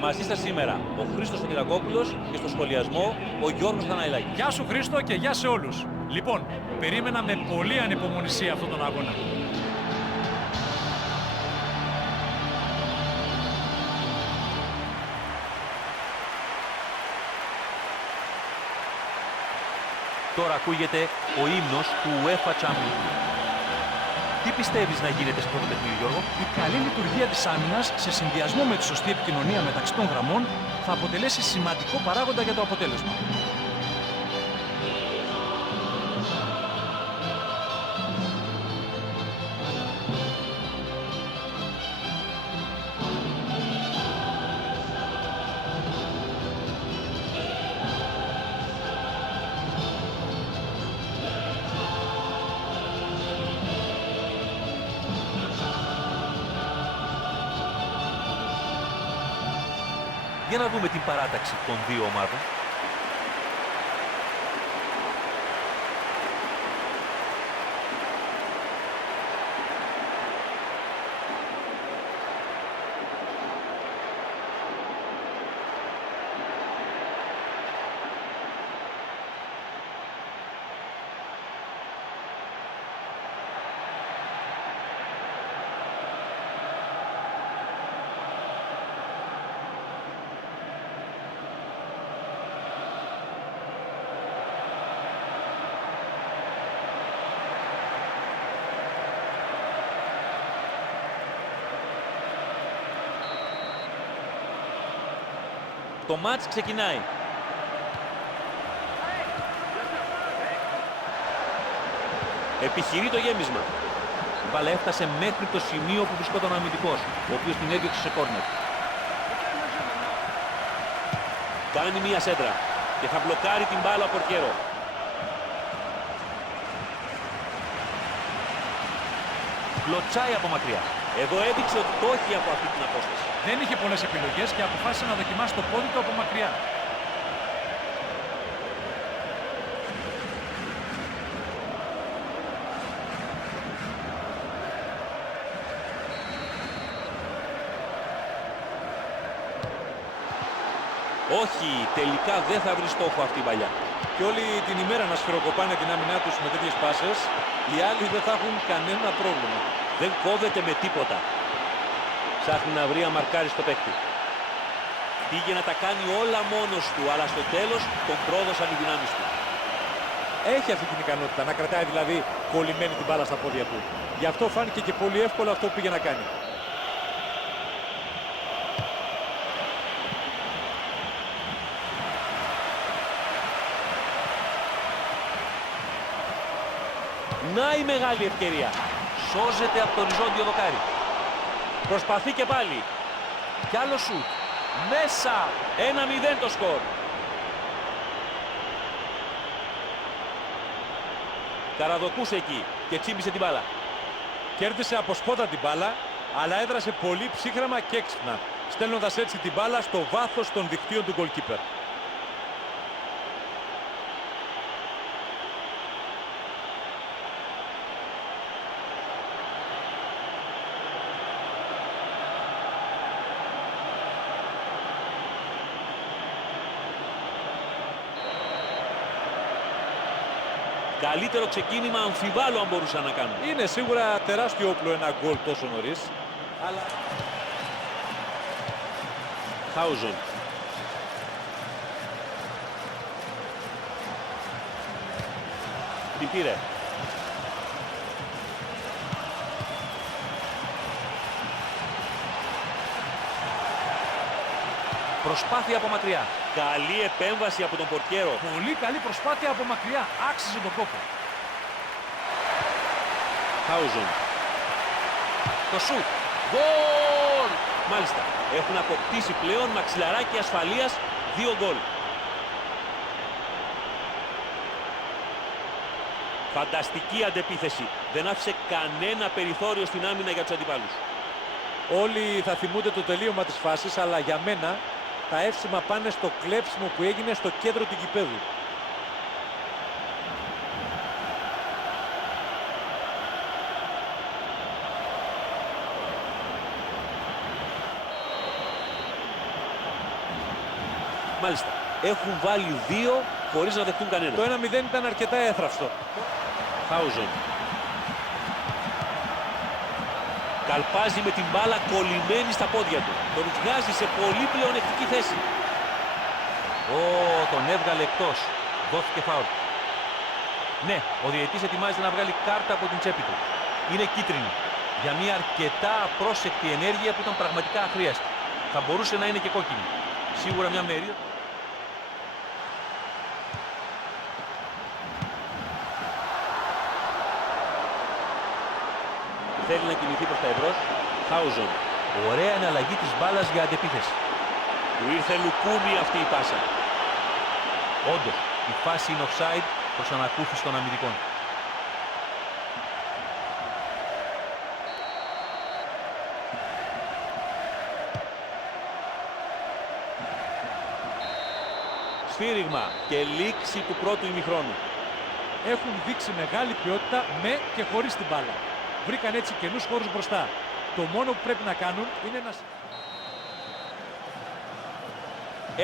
Μαζί σας σήμερα ο Χρήστος Σωτηρακόπουλος και στο σχολιασμό ο Γιώργος Θαναϊλάκης. Γεια σου Χρήστο και γεια σε όλους. Λοιπόν, περίμενα με πολύ ανυπομονησία αυτόν τον αγώνα. Τώρα ακούγεται ο ύμνος του UEFA Champions League. Τι πιστεύεις να γίνεται στο πρώτο παιχνίδι, Γιώργο? Η καλή λειτουργία της άμυνας σε συνδυασμό με τη σωστή επικοινωνία μεταξύ των γραμμών θα αποτελέσει σημαντικό παράγοντα για το αποτέλεσμα. Για να δούμε την παράταξη των δύο ομάδων. Το μάτς ξεκινάει. Επιχειρεί το γέμισμα. Η μπάλα έφτασε μέχρι το σημείο που βρισκόταν ο αμυντικός, ο οποίος την έδιωξε σε κόρνερ. Κάνει μία σέντρα και θα μπλοκάρει την μπάλα ο πορτιέρο. Κλωτσάει από μακριά. Εδώ έδειξε ότι το έχει από αυτή την απόσταση. Δεν είχε πολλές επιλογές και αποφάσισε να δοκιμάσει το πόδι του από μακριά. Όχι, τελικά δεν θα βρει στόχο αυτή η παλιά. Και όλη την ημέρα να σφυροκοπάνε την άμυνά τους με τέτοιες πάσες, οι άλλοι δεν θα έχουν κανένα πρόβλημα. Δεν κόβεται με τίποτα. Ψάχνει να βρει αμαρκάρι στο παίκτη. Πήγε να τα κάνει όλα μόνος του, αλλά στο τέλος τον πρόδωσαν οι δυνάμεις του. Έχει αυτή την ικανότητα να κρατάει δηλαδή κολλημένη την μπάλα στα πόδια του. Γι' αυτό φάνηκε και πολύ εύκολο αυτό που πήγε να κάνει. Να η μεγάλη ευκαιρία. Σώζεται από το οριζόντιο δοκάρι. Προσπαθεί και πάλι. Κι άλλο σουτ. Μέσα. 1-0 το σκορ. Καραδοκούσε εκεί και τσίμπησε την μπάλα. Κέρδισε από σπότα την μπάλα, αλλά έδρασε πολύ ψύχραμα και έξυπνα, στέλνοντας έτσι την μπάλα στο βάθος των δικτύων του goalkeeper. Καλύτερο ξεκίνημα αμφιβάλλω αν μπορούσαν να κάνουν. Είναι σίγουρα τεράστιο όπλο ένα γκολ τόσο νωρίς, αλλά... Χάουζον. Την πήρε. Προσπάθεια από μακριά. Καλή επέμβαση από τον πορτιέρο. Πολύ καλή προσπάθεια από μακριά. Άξιζε τον κόπο. Χάουζον. Το σουτ. Γκολ! Μάλιστα. Έχουν αποκτήσει πλέον μαξιλαράκι ασφαλείας 2 γκολ. Φανταστική αντεπίθεση. Δεν άφησε κανένα περιθώριο στην άμυνα για τους αντιπάλους. Όλοι θα θυμούνται το τελείωμα της φάσης, αλλά για μένα τα εύσημα πάνε στο κλέψιμο που έγινε στο κέντρο του γηπέδου. Μάλιστα. Έχουν βάλει 2 χωρίς να δεχτούν κανένα. Το 1-0 ήταν αρκετά έθραυστο. Χάουζον. Καλπάζει με την μπάλα κολλημένη στα πόδια του. Τον βγάζει σε πολύ πλεονεκτική θέση. Τον έβγαλε εκτός. Δόθηκε φάουλ. Ναι, ο διαιτητής ετοιμάζεται να βγάλει κάρτα από την τσέπη του. Είναι κίτρινη. Για μια αρκετά απρόσεκτη ενέργεια που ήταν πραγματικά αχρίαστη. Θα μπορούσε να είναι και κόκκινη. Σίγουρα μια μερίδα. Θέλει να κινηθεί προς τα εμπρός. Χάουζον. Ωραία εναλλαγή της μπάλας για αντεπίθεση. Του ήρθε λουκούμι αυτή η πάσα. Όντως, η φάση είναι offside προς ανακούφιση των αμυντικών. Σφύριγμα και λήξη του πρώτου ημιχρόνου. Έχουν δείξει μεγάλη ποιότητα με και χωρίς την μπάλα. Βρήκαν έτσι καινούς χώρους μπροστά. Το μόνο που πρέπει να κάνουν είναι να...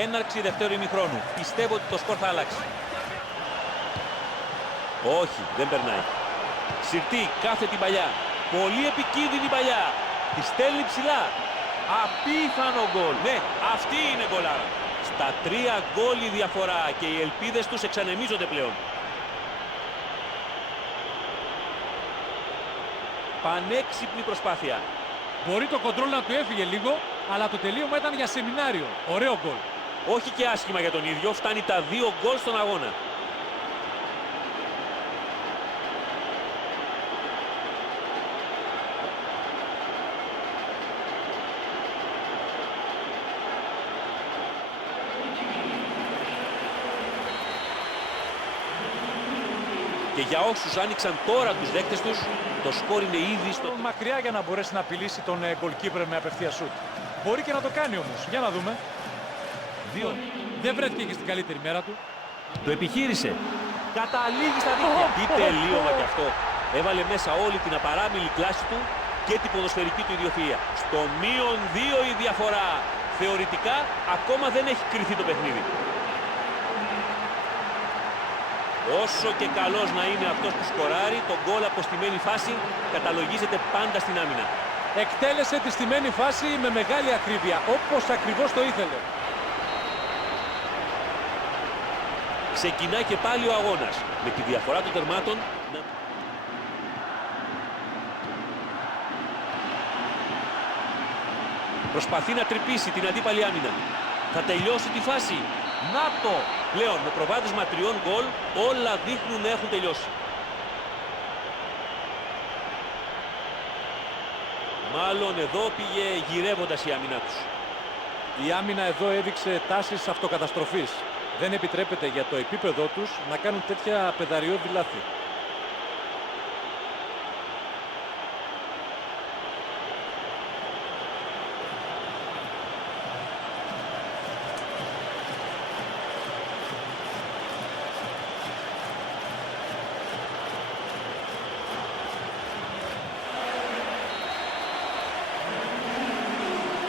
Έναρξη δευτέρου ημιχρόνου. Πιστεύω ότι το σκορ θα αλλάξει. Όχι, δεν περνάει. Συρτή, κάθε την παλιά. Πολύ επικίνδυνη παλιά. Τη στέλνει ψηλά. Απίθανο γκολ. Ναι, αυτή είναι γκολάρα. Στα 3 γκολ η διαφορά και οι ελπίδες τους εξανεμίζονται πλέον. Πανέξυπνη προσπάθεια. Μπορεί το κοντρόλ να του έφυγε λίγο, αλλά το τελείωμα ήταν για σεμινάριο. Ωραίο γκολ. Όχι και άσχημα για τον ίδιο, φτάνει τα 2 γκολ στον αγώνα. Και για όσους άνοιξαν τώρα τους δέκτες τους, το σκορ είναι ήδη στο... Μακριά για να μπορέσει να απειλήσει τον goalkeeper με απευθεία σουτ. Μπορεί και να το κάνει όμως. Για να δούμε. 2. Δεν βρέθηκε και στην καλύτερη μέρα του. Το επιχείρησε. Καταλήγει στα δίχτυα. Τι τελείωμα κι αυτό. Έβαλε μέσα όλη την απαράμιλη κλάση του και την ποδοσφαιρική του ιδιοφυΐα. Στο -2 η διαφορά. Θεωρητικά ακόμα δεν έχει κρυθεί το παιχνίδι. Όσο και καλός να είναι αυτός που σκοράρει, το γκολ από στημένη φάση καταλογίζεται πάντα στην άμυνα. Εκτέλεσε τη στημένη φάση με μεγάλη ακρίβεια, όπως ακριβώς το ήθελε. Ξεκινά και πάλι ο αγώνας, με τη διαφορά των τερμάτων. Προσπαθεί να τρυπήσει την αντίπαλη άμυνα. Θα τελειώσει τη φάση. Να το! Πλέον με προβάδισμα 3 γκολ όλα δείχνουν να έχουν τελειώσει. Μάλλον εδώ πήγε γυρεύοντας η άμυνα τους. Η άμυνα εδώ έδειξε τάσεις αυτοκαταστροφής. Δεν επιτρέπεται για το επίπεδό τους να κάνουν τέτοια πεδαριώδη λάθη.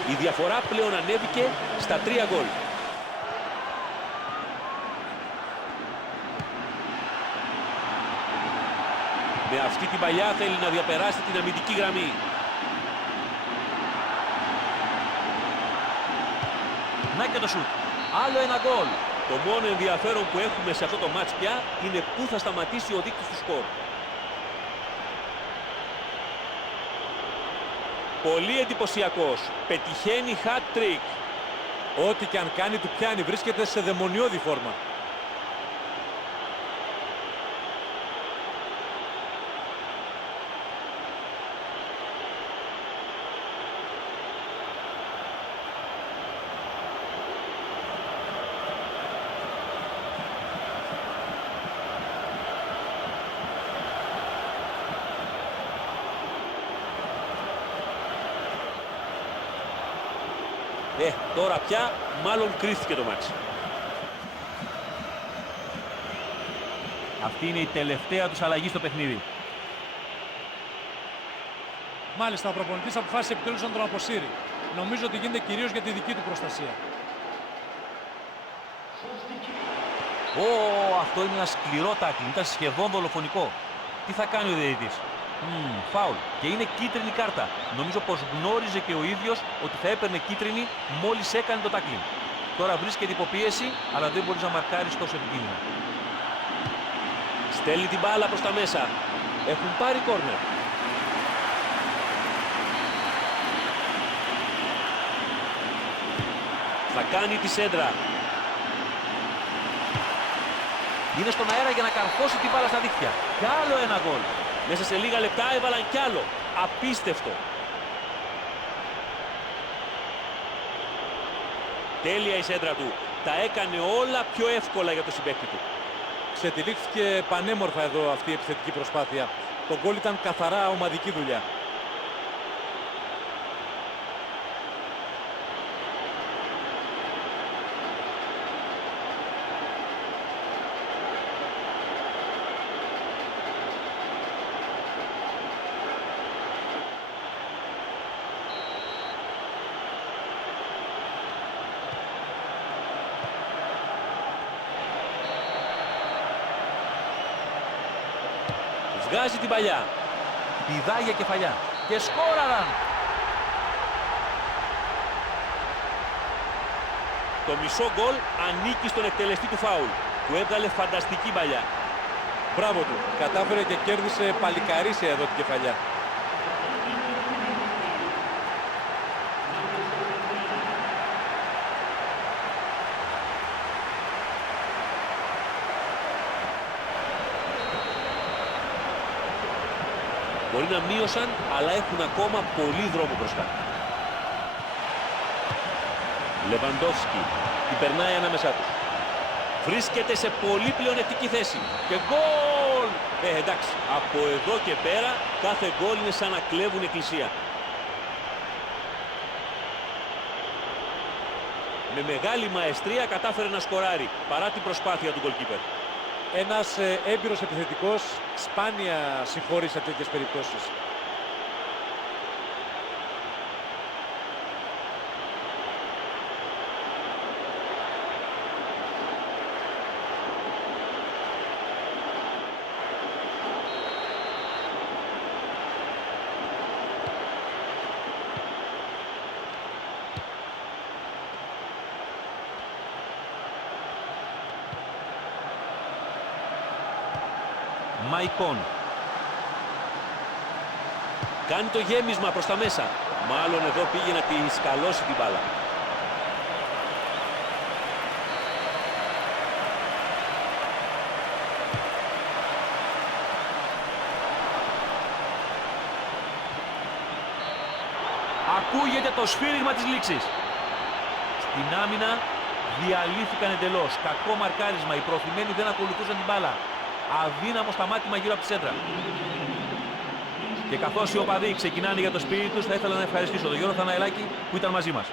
Η διαφορά πλέον ανέβηκε στα 3 γκολ. Με αυτή την παλιά θέλει να διαπεράσει την αμυντική γραμμή. Να και το σουτ. Άλλο ένα γκολ. Το μόνο ενδιαφέρον που έχουμε σε αυτό το μάτς πια είναι πού θα σταματήσει ο δείκτης του σκορ. Πολύ εντυπωσιακός. Πετυχαίνει hat-trick. Ό,τι και αν κάνει του πιάνει, βρίσκεται σε δαιμονιώδη φόρμα. Τώρα πια μάλλον κρίθηκε το μάτς. Αυτή είναι η τελευταία τους αλλαγή στο παιχνίδι. Μάλιστα, ο προπονητής αποφάσισε επιτέλους να τον αποσύρει. Νομίζω ότι γίνεται κυρίως για τη δική του προστασία. Αυτό είναι ένα σκληρό τάκλινγκ, ήταν σχεδόν δολοφονικό. Τι θα κάνει ο διαιτητής? Φάουλ. Και είναι κίτρινη κάρτα. Νομίζω πως γνώριζε και ο ίδιος ότι θα έπαιρνε κίτρινη μόλις έκανε το τάκλινγκ. Τώρα βρίσκεται υποπίεση, αλλά δεν μπορείς να μαρκάρεις τόσο επικίνδυνα. Στέλνει την μπάλα προς τα μέσα. Έχουν πάρει κόρνερ. Θα κάνει τη σέντρα. Είναι στον αέρα για να καρφώσει την μπάλα στα δίχτυα. Κι άλλο ένα γκολ. Μέσα σε λίγα λεπτά έβαλαν κι άλλο. Απίστευτο. Τέλεια η σέντρα του. Τα έκανε όλα πιο εύκολα για το συμπαίκτη του. Ξετυλίχθηκε πανέμορφα εδώ αυτή η επιθετική προσπάθεια. Το γκολ ήταν καθαρά ομαδική δουλειά. Βγάζει την παλιά. Πηδάει για κεφαλιά. Και σκόραραν. Το μισό γκολ ανήκει στον εκτελεστή του φάουλ. Του έβγαλε φανταστική παλιά. Μπράβο του. Κατάφερε και κέρδισε παλικαρίσια εδώ την κεφαλιά. Μπορεί να μείωσαν, αλλά έχουν ακόμα πολύ δρόμο μπροστά. Λεβαντόφσκι την περνάει ανάμεσά τους. Βρίσκεται σε πολύ πλεονεκτική θέση. Και γκολ! Εντάξει, από εδώ και πέρα κάθε γκολ είναι σαν να κλέβουν εκκλησία. Με μεγάλη μαεστρία κατάφερε να σκοράρει, παρά την προσπάθεια του γκολκίπερ. Ένας έμπειρος επιθετικός σπάνια συγχωρεί σε τέτοιες περιπτώσεις. Μαϊκόν. Κάνει το γέμισμα προς τα μέσα. Μάλλον εδώ πήγε να τη σκαλώσει την μπάλα. Ακούγεται το σφύριγμα της λήξης. Στην άμυνα διαλύθηκαν εντελώς. Κακό μαρκάρισμα. Οι προωθημένοι δεν ακολουθούσαν την μπάλα. Αδύναμο σταμάτημα γύρω από τη σέντρα. Και καθώς οι οπαδοί ξεκινάνε για το σπίτι τους, θα ήθελα να ευχαριστήσω τον Γιώργο Θαναηλάκη που ήταν μαζί μας.